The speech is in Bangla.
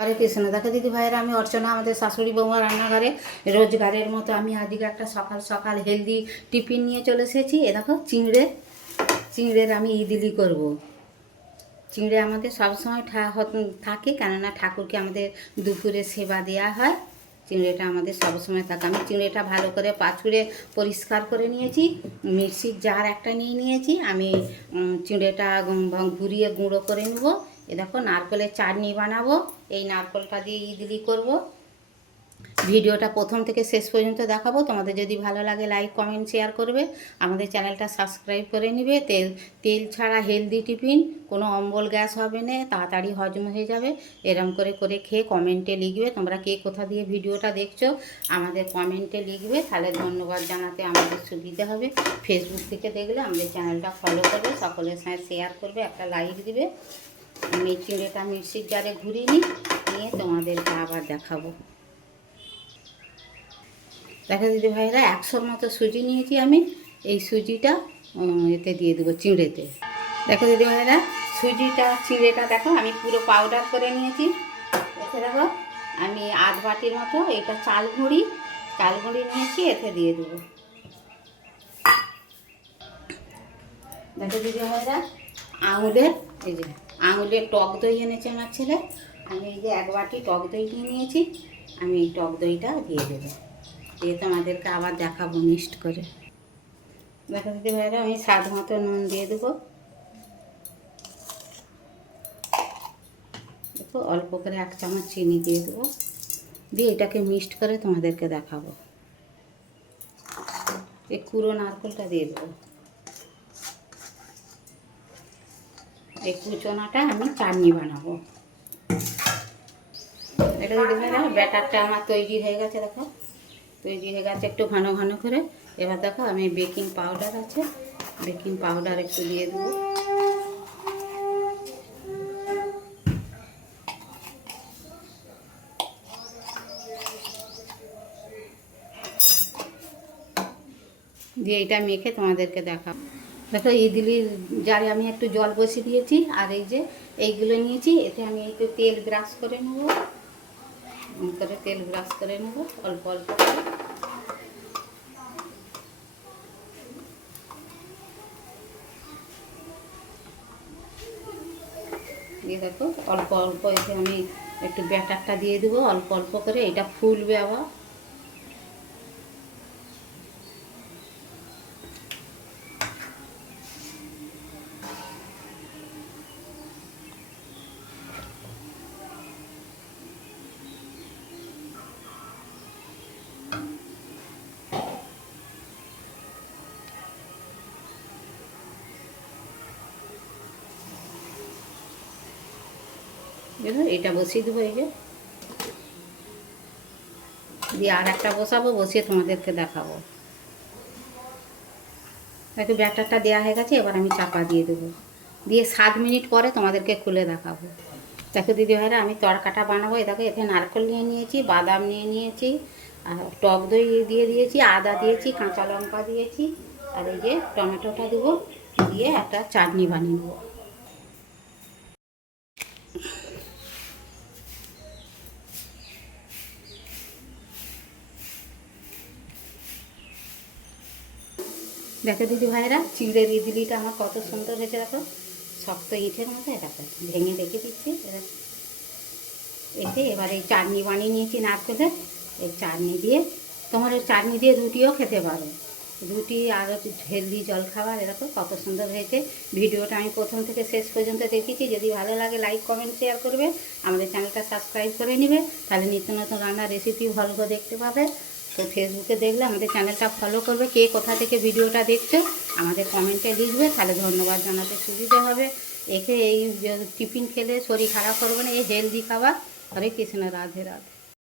হরে কৃষ্ণ। দেখো দিদি ভাইয়েরা, আমি অর্চনা, আমাদের শাশুড়ি বৌমা রান্নাঘরে রোজগারের মতো আমি আজকে একটা সকাল সকাল হেলদি টিফিন নিয়ে চলে এসেছি। এ দেখো চিংড়ের আমি ইডলি করব। চিংড়ে আমাদের সবসময় থাকে, কেননা ঠাকুরকে আমাদের দুপুরে সেবা দেওয়া হয়। চিংড়িটা আমাদের সবসময় থাকে। আমি চিংড়িটা ভালো করে পাঁচুড়ে পরিষ্কার করে নিয়েছি। মিক্সির জার একটা নিয়ে নিয়েছি। আমি চিংড়িটা ঘুরিয়ে গুঁড়ো করে নেব। এ দেখো নারকেলের চাটনি বানাবো। এই নারকেলটা দিয়ে ইডলি করব। ভিডিওটা প্রথম থেকে শেষ পর্যন্ত দেখাবো। তোমাদের যদি ভালো লাগে লাইক কমেন্ট শেয়ার করবে, আমাদের চ্যানেলটা সাবস্ক্রাইব করে নিবে। তেল ছাড়া হেলদি টিফিন, কোনো অম্বল গ্যাস হবে না, তাড়াতাড়ি হজম হয়ে যাবে। এরম করে করে খেয়ে কমেন্টে লিখবে তোমরা কে কোথা দিয়ে ভিডিওটা দেখছো, আমাদের কমেন্টে লিখবে, তাহলে ধন্যবাদ জানাতে আমাদের সুবিধা হবে। ফেসবুক থেকে দেখলে আমাদের চ্যানেলটা ফলো করবে, সকলের সঙ্গে শেয়ার করবে, একটা লাইক দিবে। আমি চিংড়িটা মিক্সির জারে ঘুরিয়ে নিয়ে তোমাদেরকে আবার দেখাবো। দেখো দিদি ভাইরা, 100 মতো সুজি নিয়েছি আমি। এই সুজিটা এতে দিয়ে দেবো চিঁড়েতে। দেখো দিদি ভাইরা, চিঁড়েটা দেখো আমি পুরো পাউডার করে নিয়েছি। এতে দেখো আমি আধ বাটির মতো এটা চাল গুঁড়ি নিয়েছি, এতে দিয়ে দেবো। দেখো দিদি ভাইরা, আঙুলের টক দই এনেছে আমার ছেলে। আমি এই যে 1 বাটি টক দই নিয়ে নিয়েছি। আমি এই টক দইটা দিয়ে দেবো, দিয়ে তোমাদেরকে আবার দেখাবো মিক্সড করে। দেখো দিদি ভাইরা, আমি স্বাদ মতো নুন দিয়ে দেবো। দেখো অল্প করে 1 চামচ চিনি দিয়ে দেবো, দিয়ে এটাকে মিক্সড করে তোমাদেরকে দেখাবো। এই কুড়ো নারকেলটা দিয়ে দেবো। এই কুচোনাটা আমি চাটনি বানাবো। দেখো দিদি ভাইরা, ব্যাটারটা আমার তৈরি হয়ে গেছে। দেখো তৈরি হয়ে গেছে একটু ঘন ঘন করে। এবার দেখো আমি বেকিং পাউডার আছে, বেকিং পাউডার একটু দিয়ে দেবো। দিয়ে এটা মেখে তোমাদেরকে দেখাবো। দেখো ইডলির জারে আমি একটু জল বসিয়ে দিয়েছি, আর এই যে এইগুলো নিয়েছি, এতে আমি একটু তেল ব্রাশ করে নেবো, অল্প অল্প করে। দিয়ে দেখো অল্প অল্প এতে আমি একটু ব্যাটারটা দিয়ে দেবো, অল্প অল্প করে। এটা ফুলবে আবার। দেখো এটা বসিয়ে দেবো, এই যে দিয়ে আর একটা বসাবো, বসিয়ে তোমাদেরকে দেখাবো। একটু ব্যাটারটা দেওয়া হয়ে গেছে, এবার আমি চাপা দিয়ে দেবো, দিয়ে 7 মিনিট পরে তোমাদেরকে খুলে দেখাবো। দেখো দিদি ভাইরা, আমি তড়কাটা বানাবো। দেখো এতে নারকেল নিয়ে নিয়েছি, বাদাম নিয়ে নিয়েছি, আর টক দই দিয়ে দিয়েছি, আদা দিয়েছি, কাঁচা লঙ্কা দিয়েছি, আর এই যে টমেটোটা দেবো, দিয়ে একটা চাটনি বানিয়ে নেবো। দেখো দিদি ভাইরা, চিংড়ের ইডলিটা আমার কত সুন্দর হয়েছে। দেখো শক্ত ইটের মতো, দেখো ভেঙে রেখে দিচ্ছি। এতে এবার এই চাটনি বানিয়ে নিয়েছি নারকেলের। এই চাটনি দিয়ে তোমার চাটনি দিয়ে রুটিও খেতে পারো, রুটি আর হেলদি জলখাবার। এরকম কত সুন্দর হয়েছে। ভিডিওটা আমি প্রথম থেকে শেষ পর্যন্ত দেখেছি। যদি ভালো লাগে লাইক কমেন্ট শেয়ার করবে, আমাদের চ্যানেলটা সাবস্ক্রাইব করে নেবে, তাহলে নিত্য নতুন রান্নার রেসিপি ভালো দেখতে পাবে। তো ফেসবুকে দেখলে আমাদের চ্যানেলটা ফলো করবে। কে কোথা থেকে ভিডিওটা দেখছো আমাদের কমেন্টে লিখবে, তাহলে ধন্যবাদ জানাতে সুবিধা হবে। একে এই টিফিন খেলে শরীর খারাপ করবে না, এই হেলদি খাবার। হরে কৃষ্ণ, রাধে রাধে।